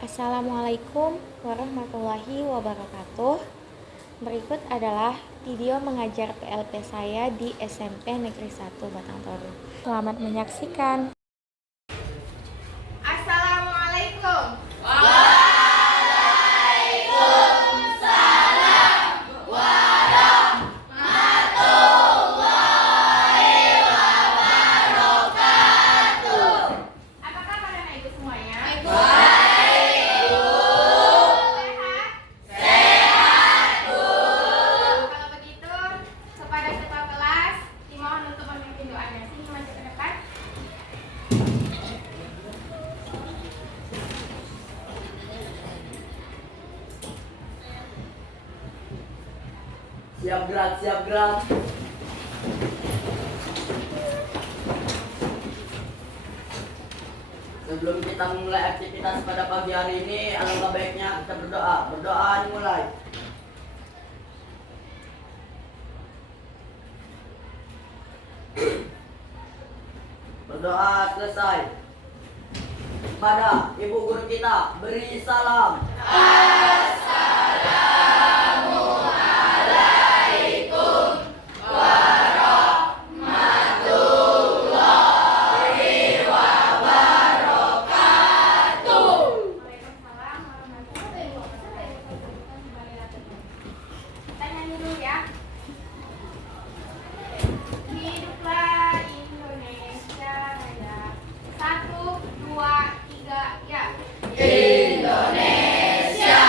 Assalamualaikum warahmatullahi wabarakatuh. Berikut adalah video mengajar PLP saya di SMP Negeri 1 Batang Toru. Selamat menyaksikan. Assalamualaikum. Apakah pada ibu semuanya? Kalau begitu, kepada ketua kelas dimohon untuk memimpin doanya. Sini maju ke depan. Siap gerak, siap gerak. Sebelum kita memulai aktivitas pada pagi hari ini, alangkah baiknya kita berdoa. Berdoa dimulai. Berdoa selesai. Pada ibu guru kita, beri salam. Waalaikumsalam warahmatullahi wabarakatuh. Kita nyanyi dulu ya. Hiduplah Indonesia Raya. 1, 2, 3, ya. Indonesia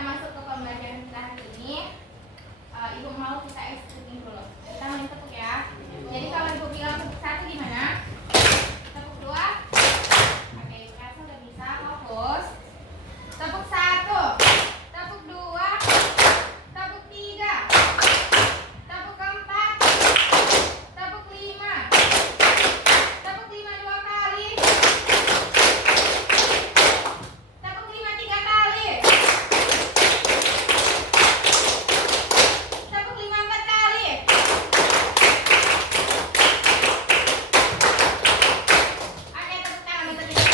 masuk ke pembelajaran kita hari ini, Ibu mau kita executing dulu. Kita main tepuk ya. Jadi kalau Ibu bilang tepuk 1 gimana? Tepuk 2. Oke, Ibu udah bisa, fokus. Tepuk 1, tepuk 2, tepuk 3, tepuk 4, tepuk 5, tepuk 5 2 kali, tepuk 5 3 kali, tepuk 5 4 kali. Oke, tepuk tangan untuk kita.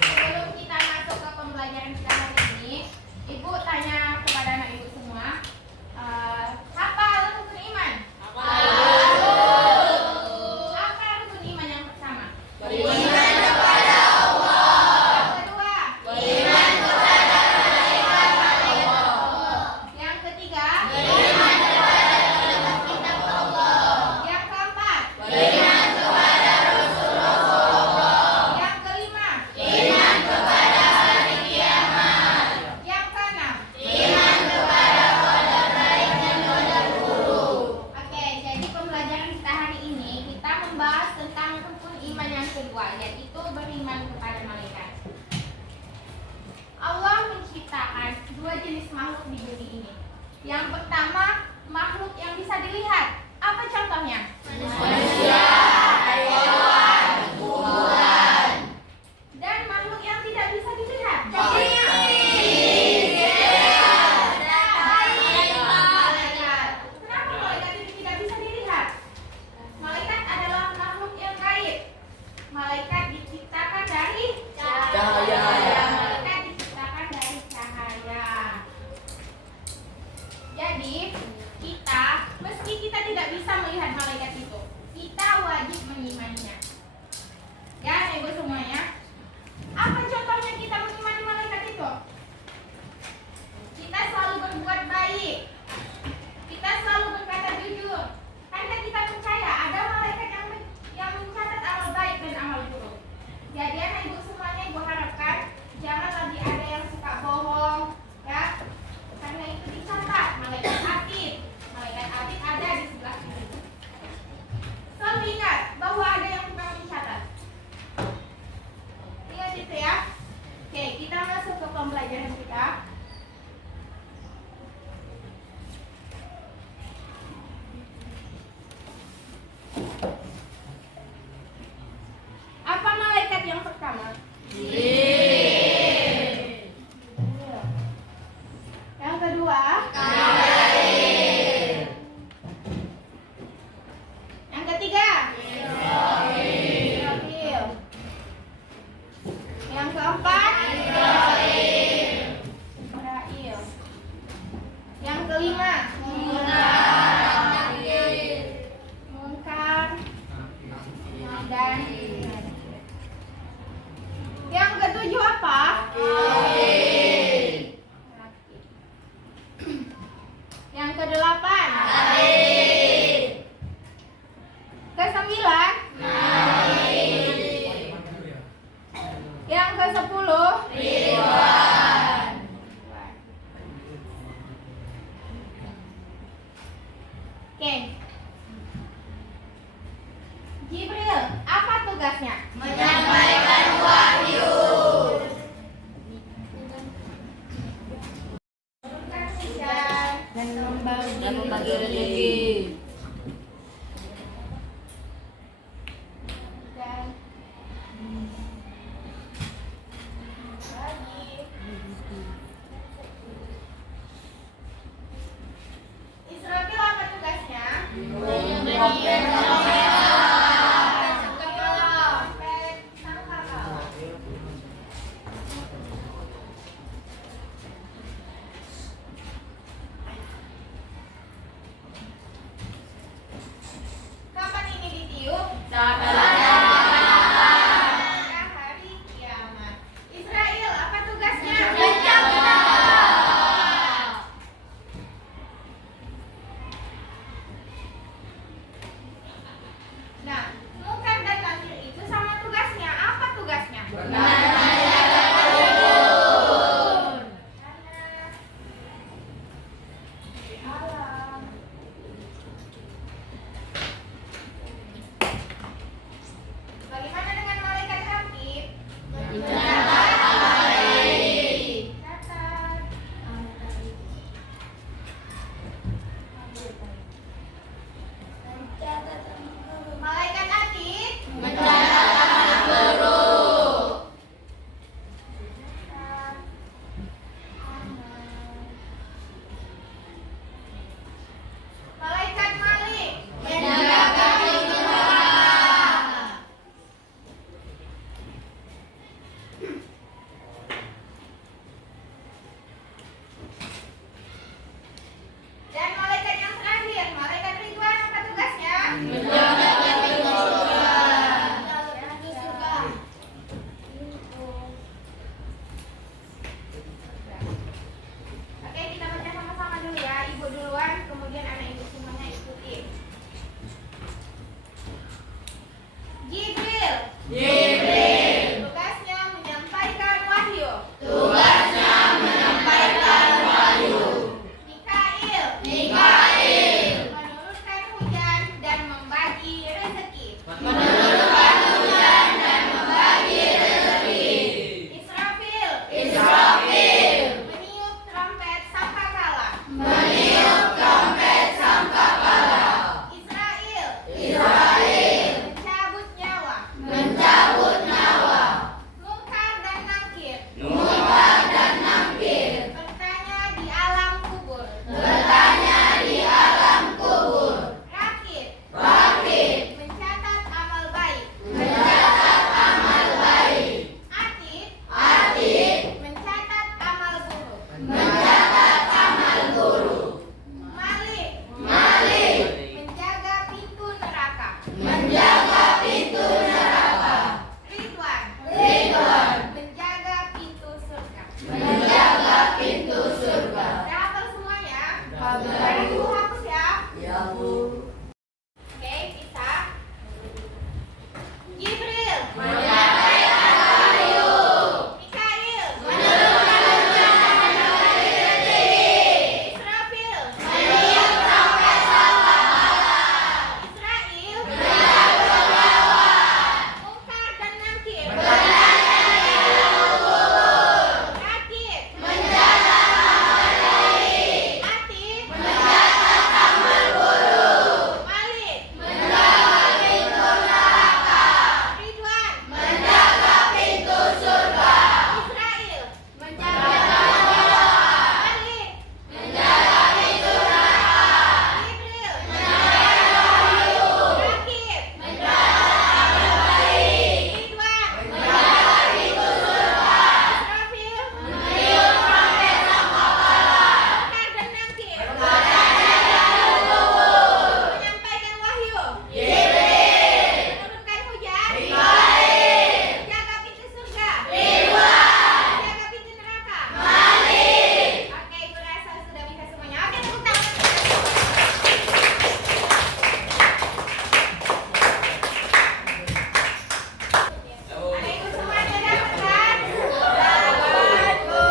Sebelum kita masuk ke pembelajaran kita hari ini, Ibu tanya kepada anak Ibu semua, apa rukun iman? Apa rukun iman yang pertama? Beriman kepada Allah. Yang kedua? Beriman kepada Yang ketiga? Beriman kepada kitab Allah. Yang keempat? Beriman kepada Rasulullah. Yang kelima? Beriman kepada hari kiamat. Yang keenam? Beriman kepada kabar baik dan kabar buruk. Oke, jadi pembelajaran kita hari ini kita membahas tentang rukun iman yang kedua, yaitu beriman kepada malaikat. Allah menciptakan 2 jenis makhluk di bumi ini. Yang pertama, makhluk yang bisa dilihat. Apa contohnya? Manusia, hewan, tumbuhan. Dan makhluk yang tidak bisa dilihat. Malaikat. Kenapa malaikat itu tidak bisa dilihat? Malaikat adalah makhluk yang gaib. Malaikat diciptakan dari Cahaya. Malaikat diciptakan dari cahaya. Jadi kita, meski kita tidak bisa melihat malaikat itu, kita wajib mengimaninya. Ya, ibu semuanya. Apa contohnya kita mengimani malaikat itu? Kita selalu berbuat baik. Kita selalu berkata jujur. Karena kita percaya ada malaikat yang mencatat amal baik dan amal buruk. Jadi anak ibu semuanya, ibu harapkan jangan lagi ada yang suka bohong, ya. Karena itu dicatat malaikat atid. Malaikat atid ada di sebelah kiri. Selalu ingat bahwa ada yang suka mencatat. Ingat itu ya. Oke, kita masuk ke pembelajaran kita. Apa malaikat yang pertama? Yang kedua? Yang ketiga? Israfil. Yang keempat? Israel. Yang kelima? Munkar. Dan yang ketujuh apa? Yang kedelapan? Kesembilan? Yang ke-10? Oke. Jibril, apa tugasnya? Menyampaikan wahyu. Dan membagi rezeki. Dan lagi. Israfil apa tugasnya? Jibril. Tugasnya menyampaikan wahyu. Tugasnya menyampaikan wahyu. Mikail. Mikail. Menurunkan hujan dan membagi rezeki. Menurunkan hujan dan membagi rezeki. Israfil. Israfil. Meniup trompet sangkakala. Meniup trompet sangkakala. Israel. Israel. Mencabut nyawa. Mencabut nyawa. Mungkar dan Nakir. Mungkar dan Nakir. Bertanya di alam kubur. Bertanya di alam kubur. Rakib. Rakib. Mencatat amal baik. Mencatat amal baik. Atid. Atid. Mencatat amal buruk. Mencatat amal buruk. Malik. Malik. Menjaga pintu neraka. Menjaga pintu neraka. Ridwan. Ridwan. Menjaga pintu surga. Menjaga pintu surga. Udah hafal semuanya? Udah. Ibu hapus ya. Ya, Bu. Oke, kita. Jibril. Menyampaikan wahyu. Mikail. Menurunkan hujan dan membagi rezeki. Israfil. Meniup trompet sangkakala. Israel. Mencabut nyawa. Mungkar dan Nakir. Bertanya di alam kubur. Rakib. Mencatat amal baik. Atid. Mencatat amal buruk. Malik. Menjaga pintu neraka. Ridwan. Menjaga pintu surga. Israel. Menjaga nyawa. Malik. Menjaga pintu neraka. Jibril. Menyampaikan wahyu. Rakib. Mencatat amal baik. Ridwan. Menjaga pintu surga. Israfil. Meniup trompet sangkakala. Mungkar dan Nakir. Bertanya di alam kubur. Menyampaikan wahyu. Jibril. Menurunkan hujan. Mikail. Menjaga pintu surga. Ridwan. Menjaga pintu neraka. Malik. Oke, Ibu rasa sudah bisa semuanya. Oke, tepuk tangan. Ada ibu semuanya dapat kan? Dapat, Bu.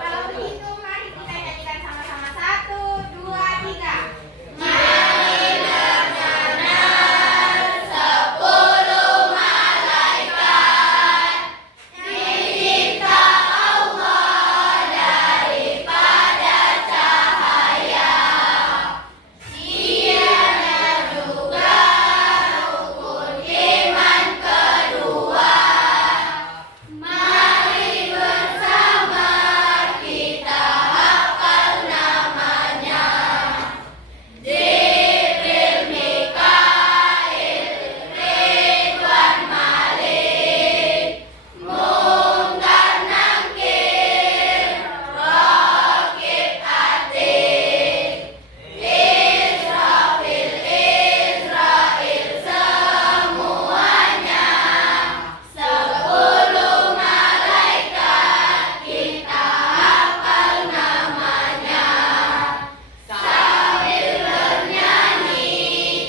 Kalau begitu mari kita nyanyikan sama-sama. 1, 2, 3. Nyanyi benar 10 malaikat dicipta Allah daripada cahaya. Dianya juga rukun iman kedua. Mari bersama kita hafal namanya. Jibril, Mikail, Ridwan, Malik, Mungkar, Nakir, Rakib, Atid, Israfil, Israel, semuanya 10 malaikat kita hafal namanya. Sambil bernyanyi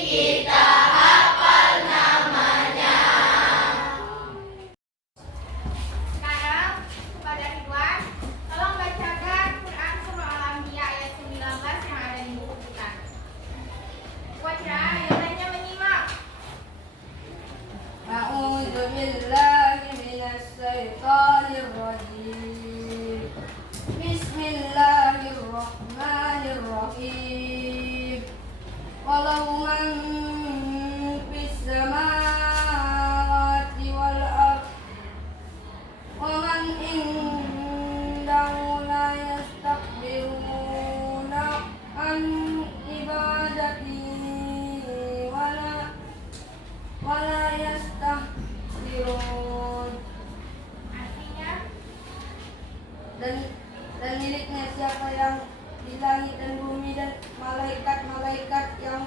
kita hafal namanya. Sekarang kepada Ridwan, tolong bacakan Quran Surah Al-Anbiya ayat 19 yang ada di buku kita. Baca, yang lainnya menyimak. A'udzu billahi minasy syaithanir rajim. Bismillahirrahmanirrahim. Walau man fis samawati wal ardh wa man indahu la yastakbiruna an ibadatihi wala yastahsirun. Artinya, Dan miliknya siapa yang di langit dan bumi dan malaikat-malaikat yang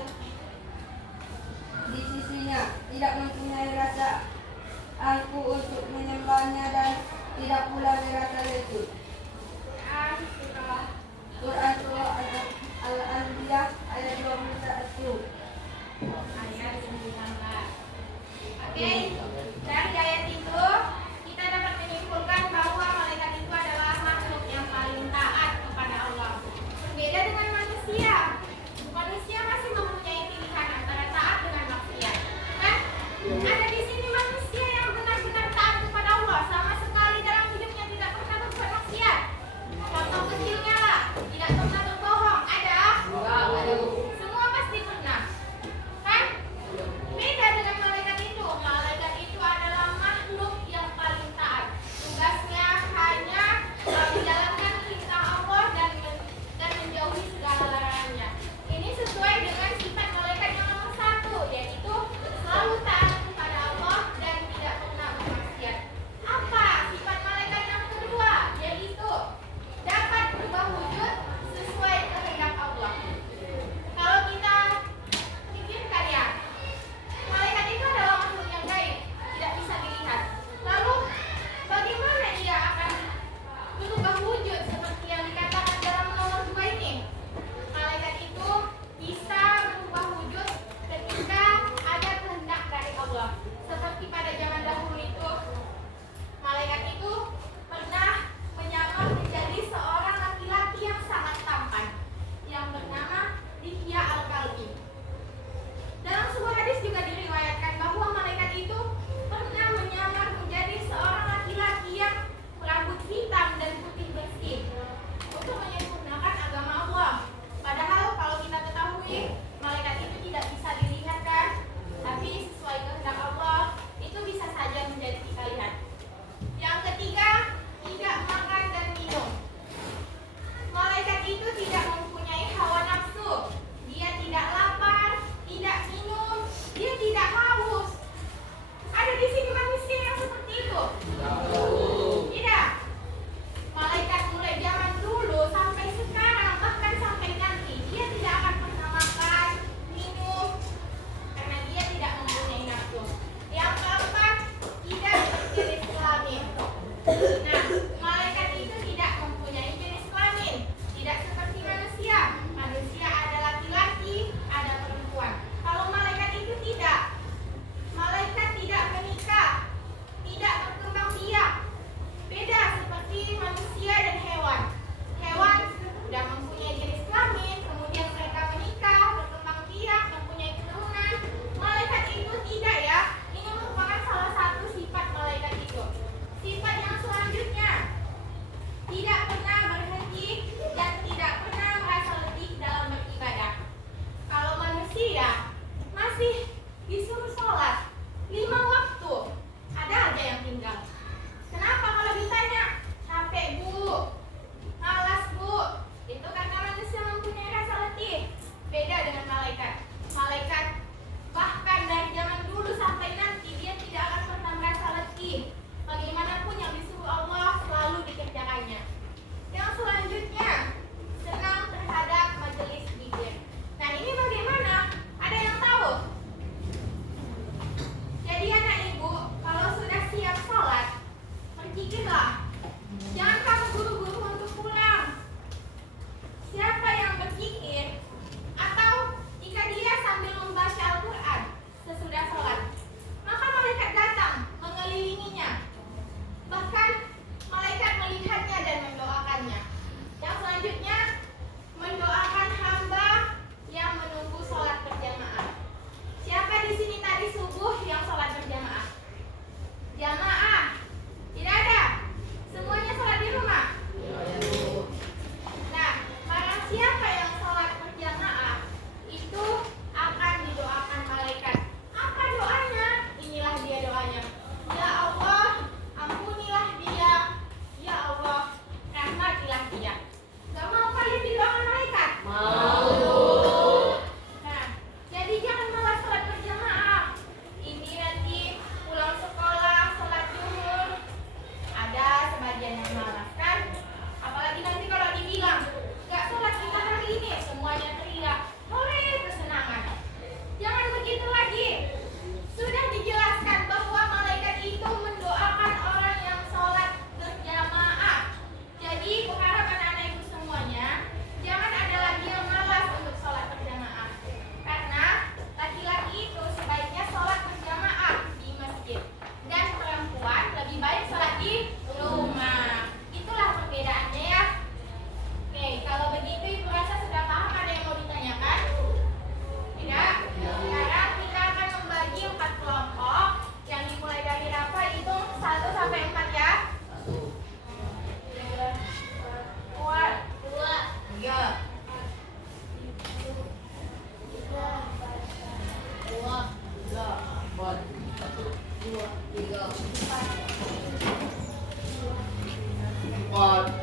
Empat.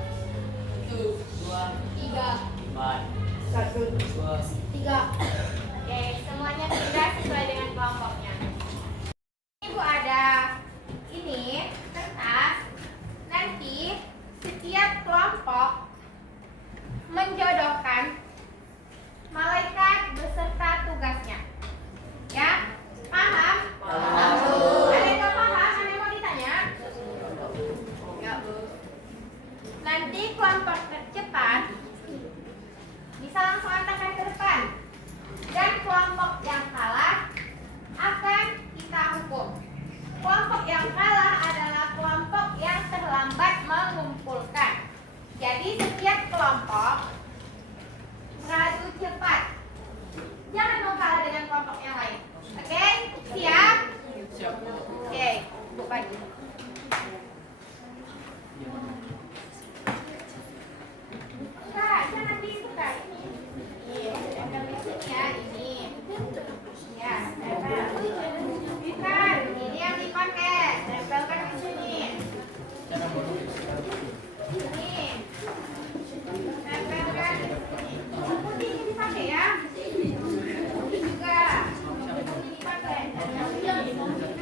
3. 5. 3. Oke, semuanya sudah sesuai dengan kelompoknya. Ibu ada ini kertas. Nanti setiap kelompok menjodohkan malaikat beserta tugasnya. Ya, paham? Paham. Ada yang nggak paham? Ada yang mau ditanya? Ya, Bu. Nanti kelompok tercepat bisa langsung antarkan ke depan. Dan kelompok yang kalah akan kita hukum. Kelompok yang kalah adalah kelompok yang terlambat mengumpulkan. Jadi setiap kelompok beradu cepat. Jangan mau kalah dengan kelompok yang lain. Oke? Siap? Siap. Oke, Bu bagi. Enggak, jangan dibuka ini. Iya, tempel di sini ya, ini. Ya, tempel. Bukan, ini yang dipakai. Tempelkan di sini. Ini. Tempelkan di sini. Putih ini dipakai ya. Ini juga. Ini dipakai.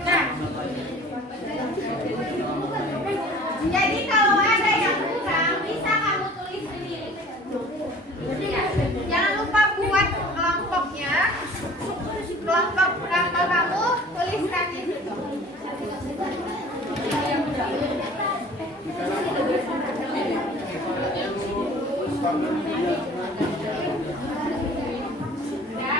Nah. Jadi kalau ada yang kurang, bisa kamu tulis sendiri. Ya. Jangan lupa buat kelompoknya. Kelompok nama kamu tuliskan di situ. Ya.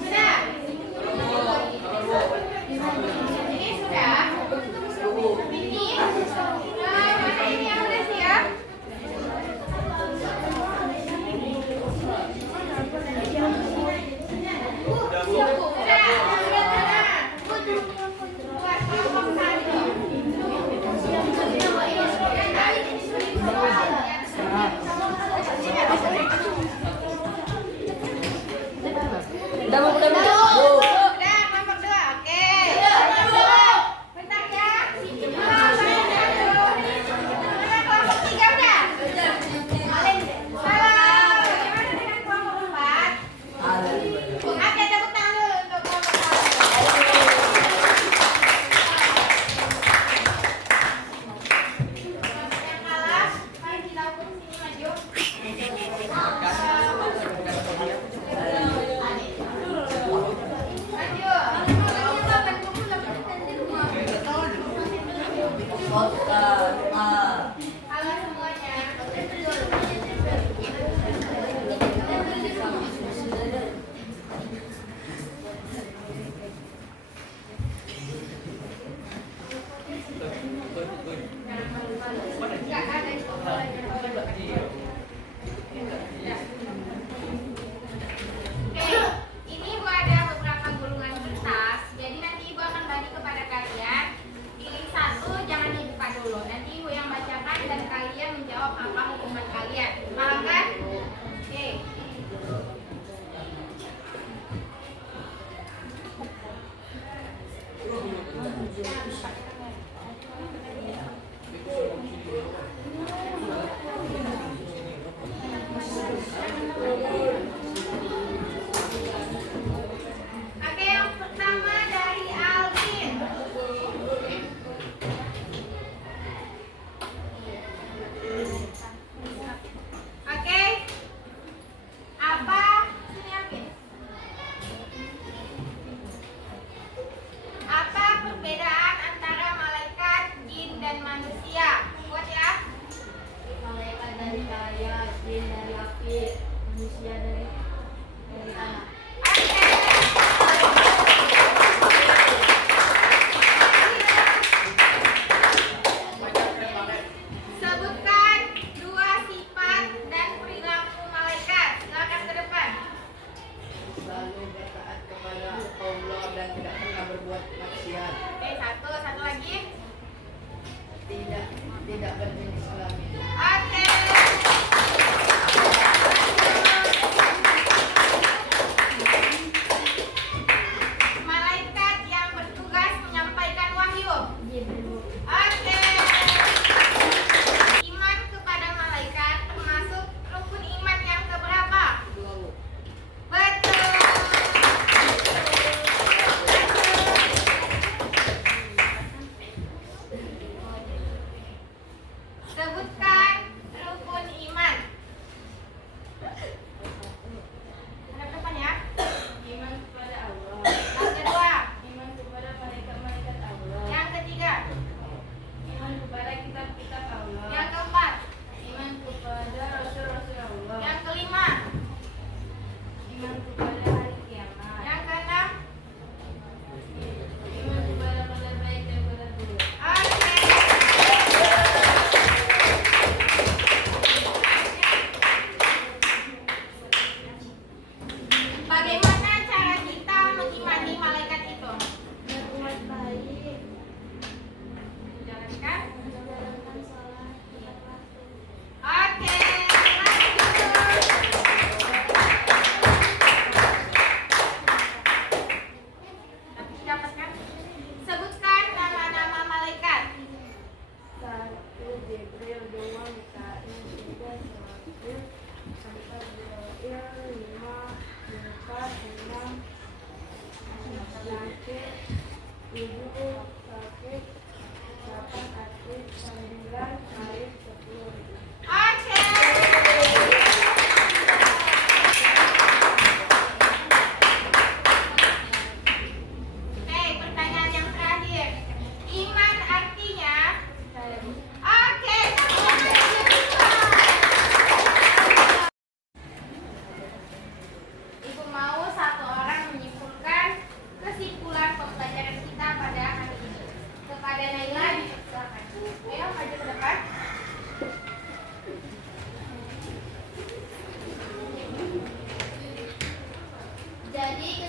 Sudah. Ini sudah. Ini. Mana ini yang udah siap?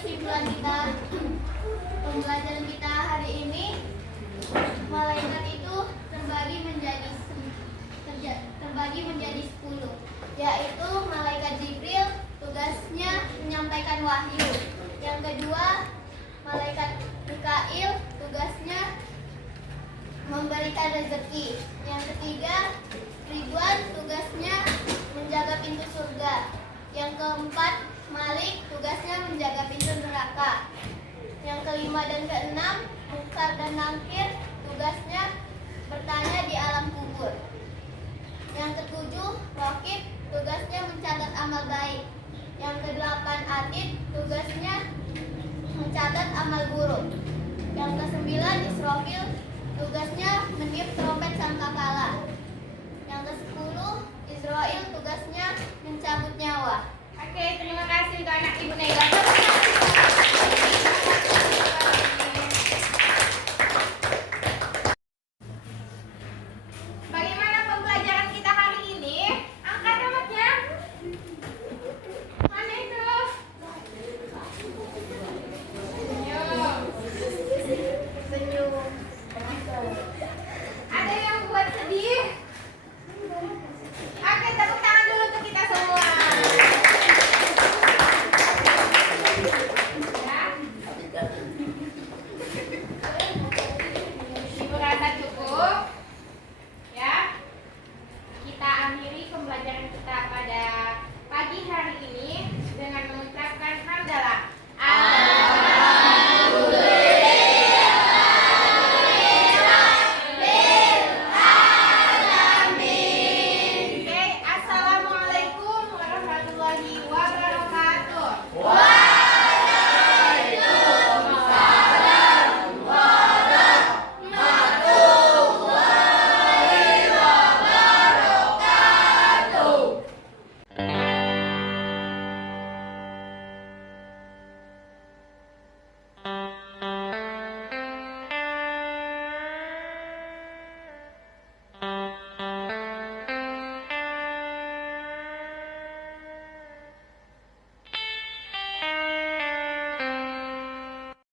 kesimpulan kita pembelajaran kita hari ini, malaikat itu terbagi menjadi 10, yaitu malaikat Jibril, tugasnya menyampaikan wahyu. Yang kedua, malaikat Mikail, tugasnya memberikan rezeki. Yang ketiga, Ridwan, tugasnya menjaga pintu surga. Yang keempat, Malik, tugasnya menjaga pintu neraka. Yang kelima dan keenam, Munkar dan Nakir, tugasnya bertanya di alam kubur. Yang ketujuh, Raqib, tugasnya mencatat amal baik. Yang kedelapan, Atid, tugasnya mencatat amal buruk. Yang kesembilan, Israfil, tugasnya meniup trompet sangkakala. Yang kesepuluh, Israel, tugasnya mencabut nyawa. Oke, terima kasih untuk anak Ibu Nega. Bagaimana pembelajaran kita hari ini? Angkat rapatnya. Mana itu? Senyum. Ada yang buat sedih? Oke, tepuk tangan dulu untuk kita semua. Ya. Ibu rasa cukup? Ya. Kita akhiri pembelajaran kita pada pagi hari ini dengan mengucapkan hamdalah. Oke, assalamualaikum warahmatullahi wabarakatuh.